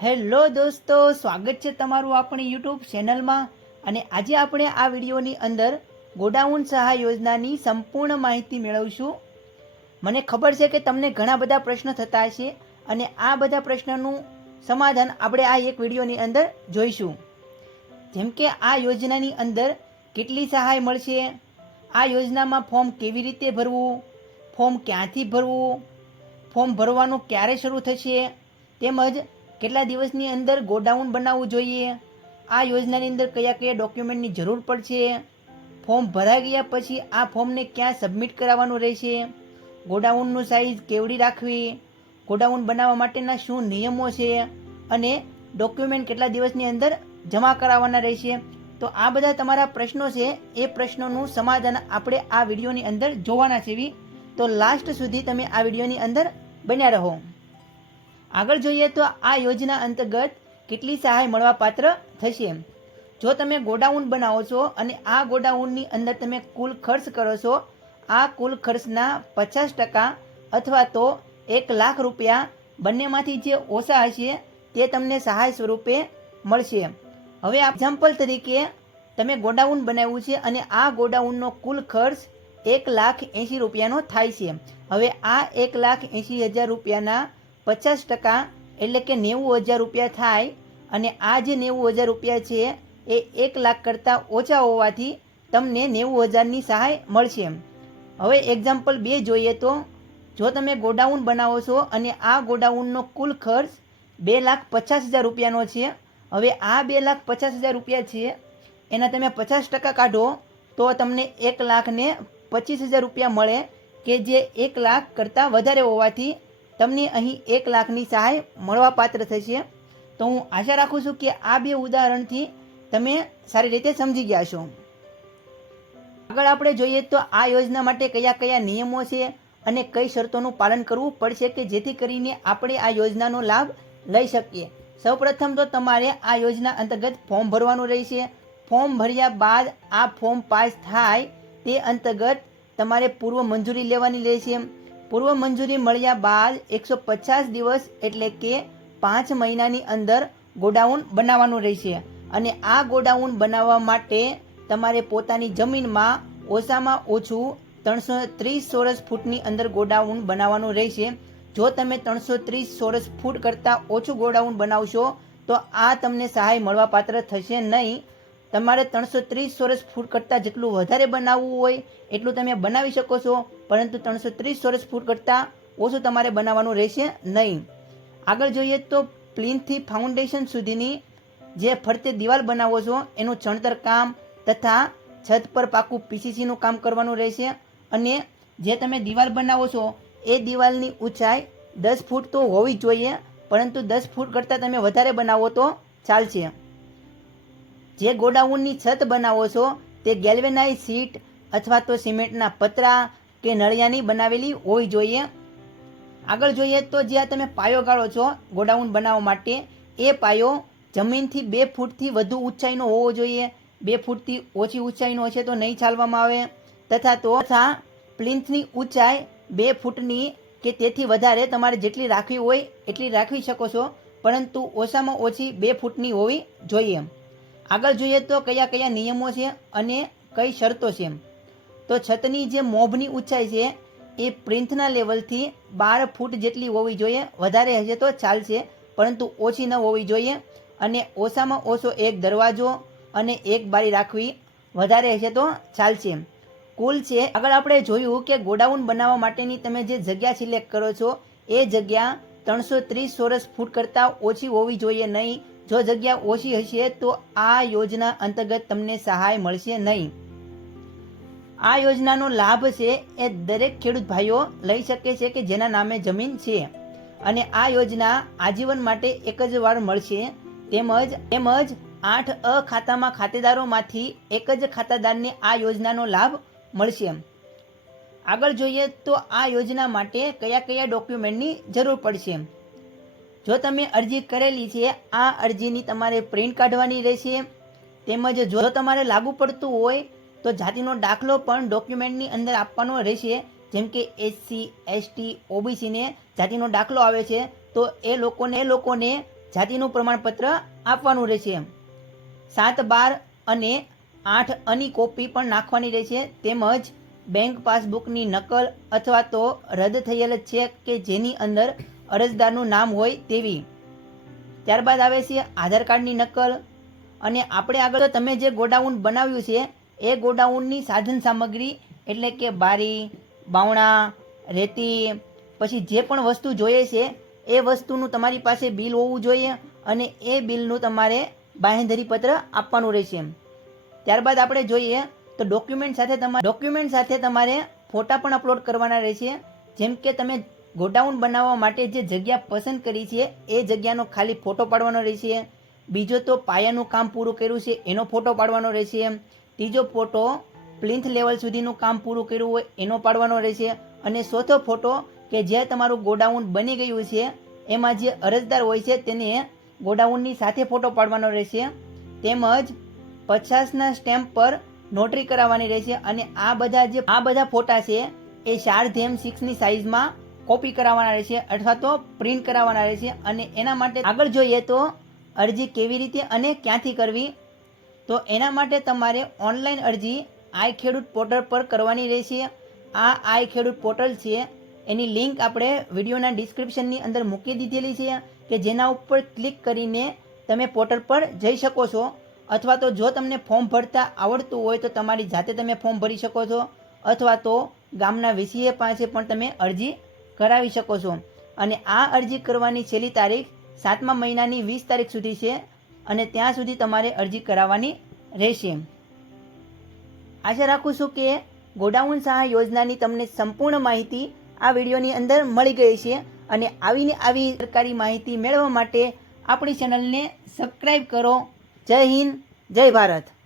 Hello દોસ્તો, સ્વાગત છે તમારું આપણી યુટ્યુબ ચેનલમાં. અને આજે આપણે આ વિડીયોની અંદર ગોડાઉન સહાય યોજનાની સંપૂર્ણ માહિતી મેળવશું. મને ખબર છે કે તમને ઘણા બધા પ્રશ્નો થતા હશે અને આ બધા પ્રશ્નોનું સમાધાન આપણે આ એક વિડીયોની અંદર જોઈશું. જેમ કે આ યોજનાની અંદર કેટલી સહાય મળશે, આ યોજનામાં ફોર્મ કેવી રીતે ભરવું ફોર્મ ક્યાંથી ભરવું? ફોર્મ ભરવાનું ક્યારે શરૂ થશે? તેમજ કેટલા દિવસની અંદર ગોડાઉન બનાવવું જોઈએ? આ યોજનાની અંદર કયા કયા ડોક્યુમેન્ટની જરૂર પડશે? ફોર્મ ભરાઈ ગયા પછી આ ફોર્મને ક્યાં સબમિટ કરાવવાનું રહેશે? ગોડાઉનનું સાઇઝ કેવડી રાખવી? ગોડાઉન બનાવવા માટેના શું નિયમો છે? અને ડોક્યુમેન્ટ કેટલા દિવસની અંદર જમા કરાવવાના રહેશે? તો આ બધા તમારા પ્રશ્નો છે. એ પ્રશ્નોનું સમાધાન આપણે આ વિડીયોની અંદર જોવાના છે તો લાસ્ટ સુધી તમે આ વિડીયોની અંદર બન્યા રહો. આગળ જોઈએ તો આ યોજના અંતર્ગત કેટલી સહાય મળવાપાત્ર થશે. જો તમે ગોડાઉન બનાવો છો અને આ ગોડાઉનની અંદર તમે કુલ ખર્ચ કરો છો, આ કુલ ખર્ચના પચાસ ટકા અથવા તો એક લાખ રૂપિયા બંનેમાંથી જે ઓછા હશે તે તમને સહાય સ્વરૂપે મળશે. હવે એક્ઝામ્પલ તરીકે તમે ગોડાઉન બનાવ્યું છે અને આ ગોડાઉનનો કુલ ખર્ચ એક લાખ એંશી રૂપિયાનો થાય છે. હવે આ એક લાખ એંશી હજાર રૂપિયાના પચાસ ટકા એટલે કે નેવું હજાર રૂપિયા થાય અને આ જે નેવું હજાર રૂપિયા છે એ એક લાખ કરતાં ઓછા હોવાથી તમને નેવું હજારની સહાય મળશે. હવે એક્ઝામ્પલ બે જોઈએ તો, જો તમે ગોડાઉન બનાવો છો અને આ ગોડાઉનનો કુલ ખર્ચ બે લાખ પચાસ હજાર રૂપિયાનો છે, હવે આ બે લાખ પચાસ હજાર રૂપિયા છે, એના તમે પચાસ ટકા કાઢો તો તમને એક લાખને પચીસ હજાર રૂપિયા મળે કે જે એક લાખ કરતાં વધારે હોવાથી તમને અહીં એક લાખની સહાય મળવા પાત્ર થશે. તો હું આશા રાખું છું કે આ બે ઉદાહરણથી તમે સારી રીતે સમજી ગયા છો. આગળ આપણે જોઈએ તો આ યોજના માટે કયા કયા નિયમો છે અને કઈ શરતોનું પાલન કરવું પડશે કે જેથી કરીને આપણે આ યોજનાનો લાભ લઈ શકીએ. સૌપ્રથમ તો તમારે આ યોજના અંતર્ગત ફોર્મ ભરવાનું રહેશે. ફોર્મ ભર્યા બાદ આ ફોર્મ પાસ થાય તે અંતર્ગત તમારે પૂર્વ મંજૂરી લેવાની રહેશે. પૂર્વ મંજૂરી મળ્યા બાદ એકસો પચાસ દિવસ એટલે કે પાંચ મહિનાની અંદર ગોડાઉન બનાવવાનું રહેશે. અને આ ગોડાઉન બનાવવા માટે તમારે પોતાની જમીનમાં ઓછામાં ઓછું ત્રણસો ત્રીસ ચોરસ ફૂટની અંદર ગોડાઉન બનાવવાનું રહેશે. જો તમે ત્રણસો ત્રીસ ચોરસ ફૂટ કરતાં ઓછું ગોડાઉન બનાવશો, તો આ તમને સહાય મળવાપાત્ર થશે નહીં. તમારે ત્રણસો ત્રીસ ચોરસ ફૂટ કરતાં જેટલું વધારે બનાવવું હોય, એટલું તમે બનાવી શકો છો. પરંતુ ત્રણસો ત્રીસ ચોરસ ફૂટ કરતાં ઓછું તમારે બનાવવાનું રહેશે નહીં. આગળ જોઈએ તો પ્લિનથી ફાઉન્ડેશન સુધીની જે ફરતે દિવાલ બનાવો છો, એનું ચણતર કામ તથા છત પર પાકું પીસીસીનું કામ કરવાનું રહેશે. અને જે તમે દિવાલ બનાવો છો, એ દિવાલની ઊંચાઈ દસ ફૂટ તો હોવી જોઈએ, પરંતુ દસ ફૂટ કરતાં તમે વધારે બનાવો તો ચાલશે. જે ગોડાઉનની છત બનાવો છો, તે ગેલ્વેનાઇઝ સીટ અથવા તો સિમેન્ટના પતરા કે નળિયાની બનાવેલી હોવી જોઈએ. આગળ જોઈએ તો જ્યાં તમે પાયો ગાળો છો, ગોડાઉન બનાવવા માટે, એ પાયો જમીનથી બે ફૂટથી વધુ ઊંચાઈનો હોવો જોઈએ. બે ફૂટથી ઓછી ઊંચાઈનો હશે તો નહીં ચાલવામાં આવે. તથા તો તથા પ્લિન્થની ઊંચાઈ બે ફૂટની કે તેથી વધારે તમારે જેટલી રાખવી હોય એટલી રાખવી શકો છો, પરંતુ ઓછામાં ઓછી બે ફૂટની હોવી જોઈએ. આગળ જોઈએ તો કયા કયા નિયમો છે અને કઈ શરતો છે તો છતની જે મોભની ઊંચાઈ છે એ પ્રિન્થના લેવલથી બાર ફૂટ જેટલી હોવી જોઈએ. વધારે હશે તો ચાલશે, પરંતુ ઓછી ન હોવી જોઈએ. અને ઓછામાં ઓછો એક દરવાજો અને એક બારી રાખવી વધારે હશે તો ચાલશે કુલ છે, આગળ આપણે જોયું કે ગોડાઉન બનાવવા માટેની તમે જે જગ્યા સિલેક્ટ કરો છો, એ જગ્યા ત્રણસો ત્રીસ ચોરસ ફૂટ કરતાં ઓછી હોવી જોઈએ નહીં. જો જગ્યા ઓછી હશે તો આ યોજના અંતર્ગત તમને સહાય મળશે નહીં. આ યોજનાનો લાભ છે એ દરેક ખેડૂત ભાઈઓ લઈ શકે છે કે જેના નામે જમીન છે. અને આ યોજના આજીવન માટે એક જ વાર મળશે. તેમજ તેમજ આઠ અ ખાતામાં ખાતેદારોમાંથી એક જ ખાતાદારને આ યોજનાનો લાભ મળશે. આગળ જોઈએ તો આ યોજના માટે કયા કયા ડોક્યુમેન્ટની જરૂર પડશે? જો તમે અરજી કરેલી છે, આ અરજીની તમારે પ્રિન્ટ કાઢવાની રહેશે. તેમજ જો તમારે લાગુ પડતું હોય, તો જાતિનો દાખલો પણ ડોક્યુમેન્ટની અંદર આપવાનો રહેશે. જેમ કે એસસી, એસટી, ઓબીસીને જાતિનો દાખલો આવે છે, તો એ લોકોને એ લોકોને જાતિનું પ્રમાણપત્ર આપવાનું રહેશે. સાત, બાર અને આઠ અની કોપી પણ નાખવાની રહેશે. તેમજ બેંક પાસબુકની નકલ અથવા તો રદ થયેલ ચેક કે જેની અંદર અરજદારનું નામ હોય તેવી. ત્યારબાદ આવે છે આધાર કાર્ડની નકલ. અને આપણે આગળ તમે જે ગોડાઉન બનાવ્યું છે, એ ગોડાઉનની સાધન સામગ્રી એટલે કે બારી, બાવણા, રેતી, પછી જે પણ વસ્તુ જોઈએ છે, એ વસ્તુનું તમારી પાસે બિલ હોવું જોઈએ અને એ બિલનું તમારે બાંહેધરી પત્ર આપવાનું રહેશે. ત્યારબાદ આપણે જોઈએ તો ડોક્યુમેન્ટ સાથે તમારે ડોક્યુમેન્ટ સાથે તમારે ફોટા પણ અપલોડ કરવાના રહેશે. જેમ કે તમે ગોડાઉન બનાવવા માટે જે જગ્યા પસંદ કરી છે, એ જગ્યાનો ખાલી ફોટો પાડવાનો રહેશે. બીજો તો પાયાનું કામ પૂરું કર્યું છે, એનો ફોટો પાડવાનો રહેશે. ત્રીજો ફોટો પ્લિન્થ લેવલ સુધીનું કામ પૂરું કર્યું હોય, એનો પાડવાનો રહેશે. અને ચોથો ફોટો કે જે તમારું ગોડાઉન બની ગયું છે, એમાં જે અરજદાર હોય છે, તેને ગોડાઉનની સાથે ફોટો પાડવાનો રહેશે. તેમજ પચાસના સ્ટેમ્પ પર નોટરી કરાવવાની રહેશે. અને આ બધા જે આ બધા ફોટા છે, એ ચાર ધેમ સિક્સની સાઇઝમાં કોપી કરાવવાના રહેશે અથવા તો પ્રિન્ટ કરાવવાના રહેશે અને એના માટે આગળ જોઈએ તો અરજી કેવી રીતે અને ક્યાંથી કરવી? તો એના માટે તમારે ઓનલાઈન અરજી આઈ ખેડૂત પોર્ટલ પર કરવાની રહેશે. આ આઈ ખેડૂત પોર્ટલ છે. એની લિંક આપણે વિડીયોના ડિસ્ક્રિપ્શનની અંદર મૂકી દીધેલી છે કે જેના ઉપર ક્લિક કરીને તમે પોર્ટલ પર જઈ શકો છો. અથવા તો જો તમને ફોર્મ ભરતા આવડતું હોય તો તમારી જાતે તમે ફોર્મ ભરી શકો છો. અથવા તો ગામના વીસીએ પાસે પણ તમે અરજી કરાવી શકો છો. અને આ અરજી કરવાની છેલ્લી તારીખ સાતમા મહિનાની વીસ તારીખ સુધી છે અને ત્યાં સુધી તમારે અરજી કરાવવાની રહેશે. આશા રાખું છું કે ગોડાઉન સહાય યોજનાની તમને સંપૂર્ણ માહિતી આ વિડીયોની અંદર મળી ગઈ છે અને આવીને આવી સરકારી માહિતી મેળવવા માટે આપણી ચેનલને સબસ્ક્રાઈબ કરો. જય હિન્દ, જય ભારત.